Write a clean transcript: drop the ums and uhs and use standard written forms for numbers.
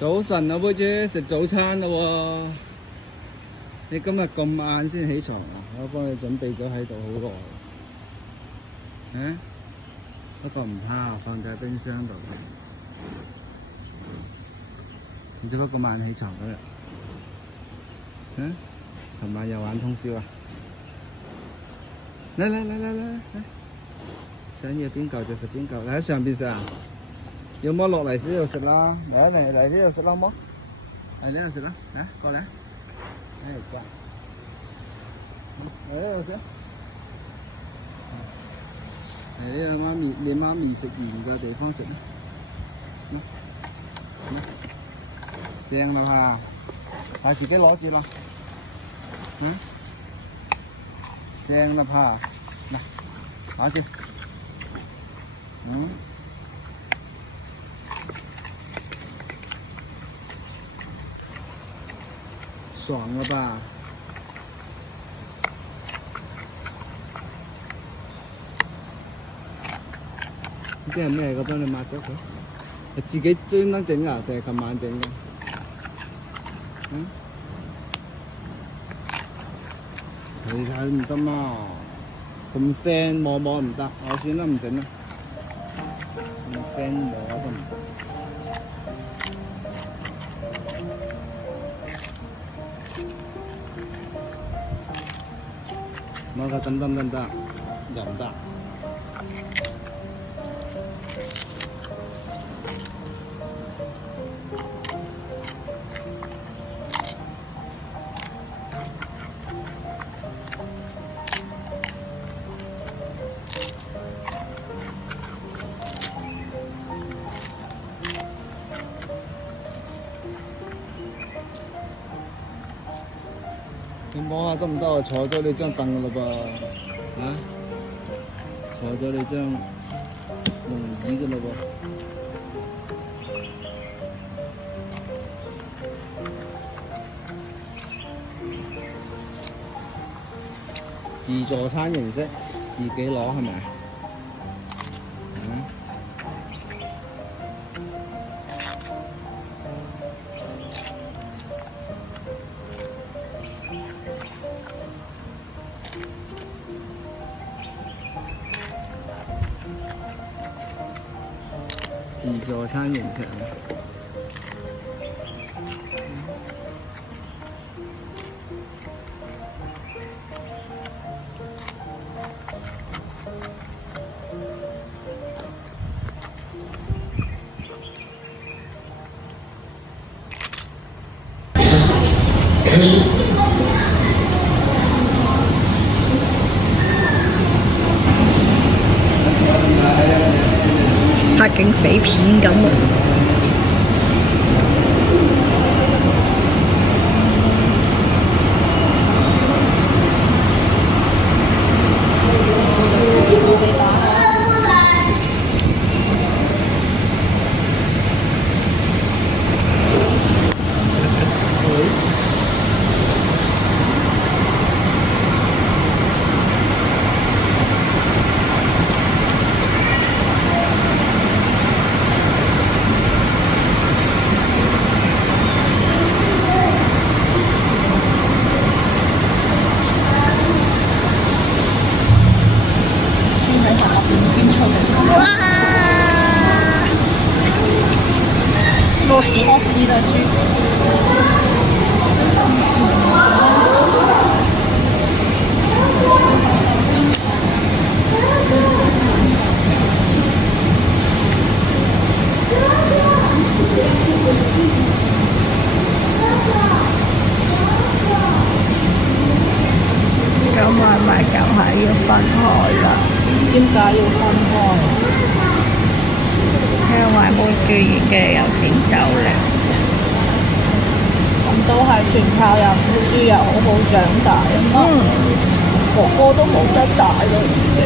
早晨啊，妹姐食早餐啦喎！你今日咁晏先起床啊？我幫你準備咗喺度好耐。不過唔怕，放喺冰箱度。你做乜咁晏起床嗰日？琴晚又玩通宵啊？嚟，想要邊嚿就食邊嚿，嚟喺上邊食啊！要麼落嚟呢度食啦，嚟呢度食啦，好冇？嚟呢度食啦，過嚟，乖，嚟呢度食。嚟呢度你媽咪食完嘅地方食啦，正啦怕，自己攞住咯，正啦怕，拿住，爽了吧？呢啲係咩嘅？幫你抹咗佢，係自己專登整㗎，定係琴晚整嘅？你睇唔得嘛？咁腥摸唔得，我算啦，唔整啦。咁腥摸都唔得。摸個得唔得？又唔得。你摸下得唔得？我坐咗你張凳㗎嘞噃，坐咗你張龍椅㗎嘞噃。自助餐形式，自己攞係咪？自助餐形式。拍警匪片咁啊！屙屎啦豬！咁買賣就係要分開啦。點解要分開？因為冇注意嘅有錢走力，咁都係全靠有豬油好好長大啊嘛。哥哥都冇得大咯，已經。